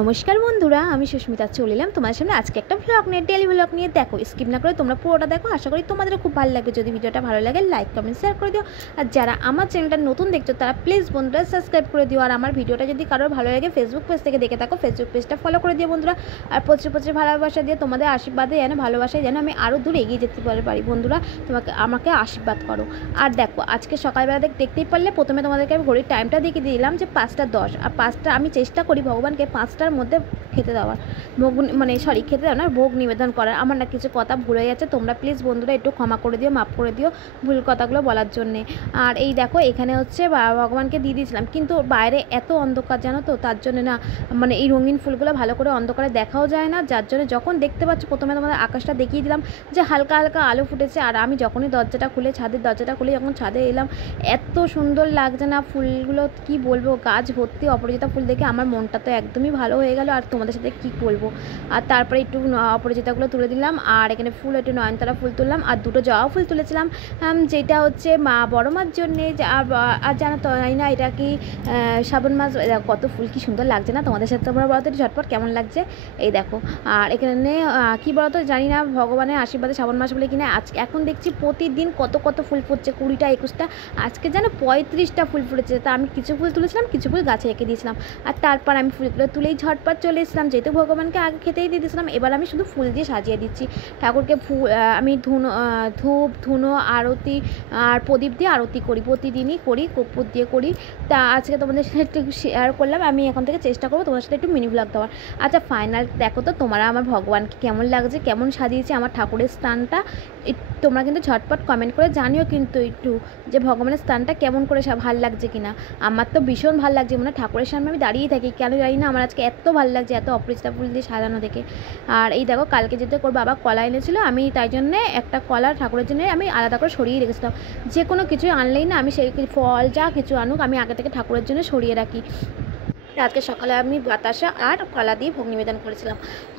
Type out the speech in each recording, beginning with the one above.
নমস্কার বন্ধুরা, আমি সুস্মিতা চলে এলাম তোমাদের সামনে আজকে একটা ভ্লগ নিয়ে, ডেলি ভ্লগ নিয়ে। দেখো, স্কিপ না করে তোমরা পুরোটা দেখো। আশা করি তোমাদের খুব ভালো লাগবে। যদি ভিডিওটা ভালো লাগে লাইক কমেন্ট শেয়ার করে দিও। আর যারা আমার চ্যানেলটা নতুন দেখছো তারা প্লিজ বন্ধুরা সাবস্ক্রাইব করে দিও। আর আমার ভিডিওটা যদি কারোর ভালো লাগে ফেসবুক পেজ থেকে দেখে থাকো, ফেসবুক পেজটা ফলো করে দিও বন্ধুরা। আর প্রচুর প্রচুর ভালোবাসা দিয়ে তোমাদের আশীর্বাদে যেন ভালোবাসায় যেন আমি আরও দূর এগিয়ে যেতে পারি বন্ধুরা। আমাকে আশীর্বাদ করো। আর দেখো, আজকে সকালবেলা দেখতেই পারলে প্রথমে তোমাদেরকে আমি ঘড়ির টাইমটা দেখিয়ে দিলাম যে 5:10। আর 5টা আমি চেষ্টা করি ভগবানকে 5টার মধ্যে খেতে দেওয়ার, ভোগ খেতে দেওয়া না, ভোগ নিবেদন করার। আমার না কিছু কথা ভুলে যাচ্ছে, তোমরা প্লিজ বন্ধুরা একটু ক্ষমা করে দিও, মাফ করে দিও ভুল কথাগুলো বলার জন্যে। আর এই দেখো, এখানে হচ্ছে ভগবানকে দিয়ে দিয়েছিলাম, কিন্তু বাইরে এত অন্ধকার জানো তো, তার জন্য না এই রঙিন ফুলগুলো ভালো করে অন্ধকারে দেখাও যায় না। যার জন্য যখন দেখতে পাচ্ছ, প্রথমে তোমাদের আকাশটা দেখিয়ে দিলাম যে হালকা হালকা আলো ফুটেছে। আর আমি যখনই দরজাটা খুলে, ছাদের দরজাটা খুলে যখন ছাদে এলাম, এত সুন্দর লাগছে না ফুলগুলো, কি বলবো। গাছ ভর্তি অপরাজিতা ফুল দেখে আমার মনটা তো একদমই ভালো হয়ে গেল। আর তোমাদের সাথে কি বলবো। আর তারপরে একটু অপরাজিতাগুলো তুলে দিলাম। আর এখানে ফুল, একটু নয়নতারা ফুল তুললাম। আর দুটো জবা ফুল তুলেছিলাম, যেটা হচ্ছে বড় মার জন্যে। আর জানো তো না, এটা কি শ্রাবণ মাস। কত ফুল কি সুন্দর লাগছে না তোমাদের সাথে, তোমরা বলো তো ঝটপট কেমন লাগছে। এই দেখো, আর এখানে কি বলো তো, জানি না ভগবানের আশীর্বাদে শ্রাবণ মাস বলে কিনা আজকে এখন দেখছি প্রতিদিন কত কত ফুল ফুটছে, 20টা 21টা, আজকে যেন 35টা ফুল ফুটেছে। তা আমি কিছু ফুল তুলেছিলাম, কিছু ফুল গাছে রেখে দিয়েছিলাম। আর তারপর আমি ফুলগুলো তুলেই ঝটপট চলে এসেছিলাম, যেহেতু ভগবানকে আগে খেতেই দিয়ে দিয়েছিলাম। এবার আমি শুধু ফুল দিয়ে সাজিয়ে দিচ্ছি ঠাকুরকে। আমি ধূপ ধুনো আরতি আর প্রদীপ দিয়ে আরতি করি, প্রতিদিনই করি, কর্পূর দিয়ে করি। তা আজকে তোমাদের সাথে একটু শেয়ার করলাম। আমি এখন থেকে চেষ্টা করবো তোমাদের সাথে একটু মিনি ভ্লগ দেওয়ার। আচ্ছা, ফাইনাল দেখো তো তোমরা আমার ভগবানকে কেমন লাগছে, কেমন সাজিয়েছে আমার ঠাকুরের স্থানটা। তোমরা কিন্তু ঝটপট কমেন্ট করে জানিও কিন্তু একটু, যে ভগবানের স্থানটা কেমন করে ভাল লাগছে কিনা। আমার তো ভীষণ ভালো লাগছে, মানে ঠাকুরের সামনে আমি দাঁড়িয়ে থাকি, কেন জানি না আমার আজকে এত ভালো লাগছে, এত অপরাজিতা ফুল দিয়ে সাজানো দেখে। আর এই দেখো, কালকে যেতে ওর বাবা কলা এনেছিল, আমি তাই জন্যে একটা কলা ঠাকুরের জন্য আমি আলাদা করে সরিয়ে রেখেছিলাম। যে কোনো কিছু আনলেই না আমি সেই ফল যা কিছু আনুক আমি আগে থেকে ঠাকুরের জন্য সরিয়ে রাখি। আজকে সকালে আমি বাতাসা আর কলা দিয়ে ভোগ নিবেদন করেছিলাম।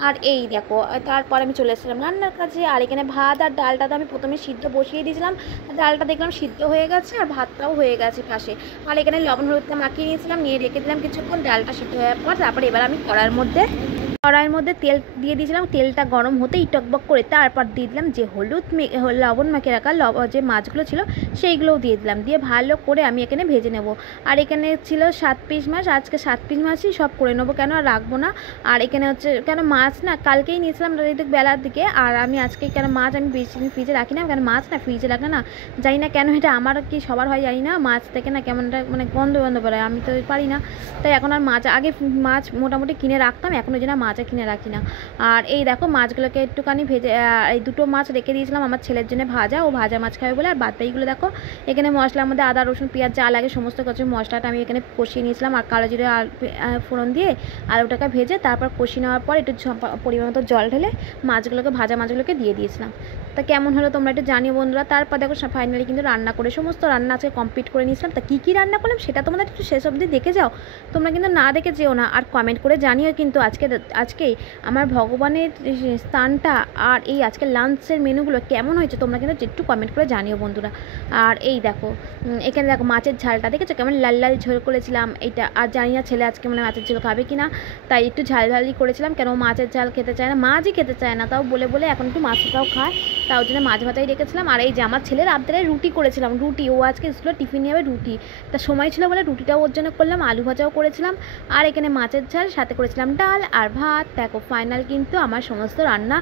আর এই দেখো, তারপর আমি চলে এসেছিলাম রান্নার কাজে। আর এখানে ভাত আর ডালটা তো আমি প্রথমে সিদ্ধ বসিয়ে দিয়েছিলাম, ডালটা দেখলাম সিদ্ধ হয়ে গেছে আর ভাতটাও হয়ে গেছে পাশে। আর এখানে লবণ হলুদটা মাখিয়ে নিয়েছিলাম, নিয়ে রেখে দিলাম কিছুক্ষণ। ডালটা সিদ্ধ হওয়ার পর তারপর এবার আমি কড়াইয়ের মধ্যে তেল দিয়ে দিয়েছিলাম। তেলটা গরম হতেই টকবক করে তারপর দিয়ে দিলাম যে লবণ মাখিয়ে রাখা যে মাছগুলো ছিল সেইগুলোও দিয়ে দিলাম, দিয়ে ভালো করে আমি এখানে ভেজে নেব। আর এখানে ছিল 7 পিস মাছ, আজকে 7 পিস মাছই সব করে নেবো, কেন আর রাখবো না। আর এখানে হচ্ছে কেন মাছ না কালকেই নিয়েছিলাম বেলার দিকে, আর আমি আজকে কেন মাছ আমি বেশি দিন ফ্রিজে রাখি না, কেন মাছ না ফ্রিজে রাখলে না জানি না কেন, এটা আমার কি সবার হয় জানি না, মাছ থেকে না কেমনটা গন্ধ বেরোয়, আমি তো পারি না। তাই এখন আর আগে মাছ মোটামুটি কিনে রাখতাম, এখন ওই জন্য মাছ কিনে রাখি না। আর এই দেখো, মাছগুলোকে একটুখানি ভেজে, এই দুটো মাছ রেখে দিয়েছিলাম আমার ছেলের জন্য ভাজা, ও ভাজা মাছ খাবে বলে। আর বাদবাকিগুলো দেখো, এখানে মশলার মধ্যে আদা রসুন পেঁয়াজ যা লাগে সমস্ত কিছু মশলাটা আমি এখানে কষিয়ে নিয়েছিলাম। আর কালো জিরে ফোড়ন দিয়ে আলুটাকে ভেজে তারপর কষিয়ে নেওয়ার পর একটু পরিমাণ মতো জল ঢেলে ভাজা মাছগুলোকে দিয়ে দিয়েছিলাম। তা কেমন হলো তোমরা একটু জানিও বন্ধুরা। তারপর দেখো ফাইনালি কিন্তু রান্না করে সমস্ত রান্না আজকে কমপ্লিট করে নিয়েছিলাম। তা কী রান্না করলাম সেটা তোমাদের একটু শেষ অবধি দেখে যাও, তোমরা কিন্তু না দেখে যেও না। আর কমেন্ট করে জানিও কিন্তু আজকে আমার ভগবানের স্থানটা আর এই আজকে লাঞ্চের মেনুগুলো কেমন হয়েছে, তোমরা কিন্তু একটু কমেন্ট করে জানিও বন্ধুরা। আর এই দেখো, এখানে দেখো মাছের ঝালটা দেখেছো কেমন লাল লাল ঝোল করেছিলাম এইটা। আর জানি না ছেলে আজকে মাছের ঝোল খাবে কি না, তাই একটু ঝালঝালি করেছিলাম, কেন মাছের ঝাল খেতে চায় না, মাছই খেতে চায় না, তাও বলে এখন একটু মাছটাও খায়, তাও জন্য মাছ ভাতাই রেখেছিলাম। আর এই যে আমার ছেলের রাত্রে রুটি করেছিলাম, ও আজকে স্কুলে টিফিন নেবে রুটি, তা সময় ছিল বলে রুটিটাও ওর জন্য করলাম, আলু ভাজাও করেছিলাম। আর এখানে মাছের ঝাল সাথে করেছিলাম ডাল আর ভাত। দেখো ফাইনাল কিন্তু আমার সমস্ত রান্না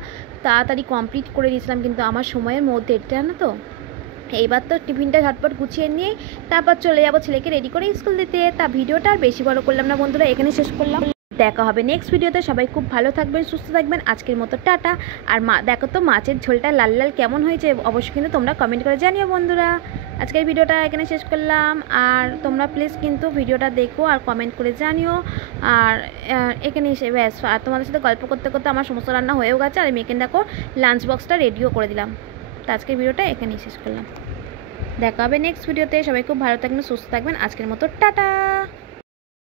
তাড়াতাড়ি কমপ্লিট করে দিয়েছিলাম কিন্তু আমার সময়ের মধ্যে, এটা না তো। এইবার তো টিফিনটা ঝটপট গুছিয়ে নিয়ে তারপর চলে যাবো ছেলেকে রেডি করে স্কুল দিতে। তা ভিডিওটা আর বেশি বড় করলাম না বন্ধুরা, এখানে শেষ করলাম। দেখা হবে নেক্সট ভিডিওতে, সবাই খুব ভালো থাকবেন, সুস্থ থাকবেন, আজকের মতো টাটা। আর দেখো তো মাছের ঝোলটা লাল লাল কেমন হয়েছে অবশ্যই কিন্তু তোমরা কমেন্ট করে জানিও বন্ধুরা। আজকের ভিডিওটা এখানে শেষ করলাম, আর তোমরা প্লিজ কিন্তু ভিডিওটা দেখো আর কমেন্ট করে জানিও। আর এখানে এসে ব্যাস, আর তোমাদের সাথে গল্প করতে করতে আমার সমস্ত রান্না হয়েও গেছে। আর আমি এখানে দেখো লাঞ্চ বক্সটা রেডিও করে দিলাম। তো আজকের ভিডিওটা এখানেই শেষ করলাম, দেখা হবে নেক্সট ভিডিওতে, সবাই খুব ভালো থাকবেন, সুস্থ থাকবেন, আজকের মতো টাটা।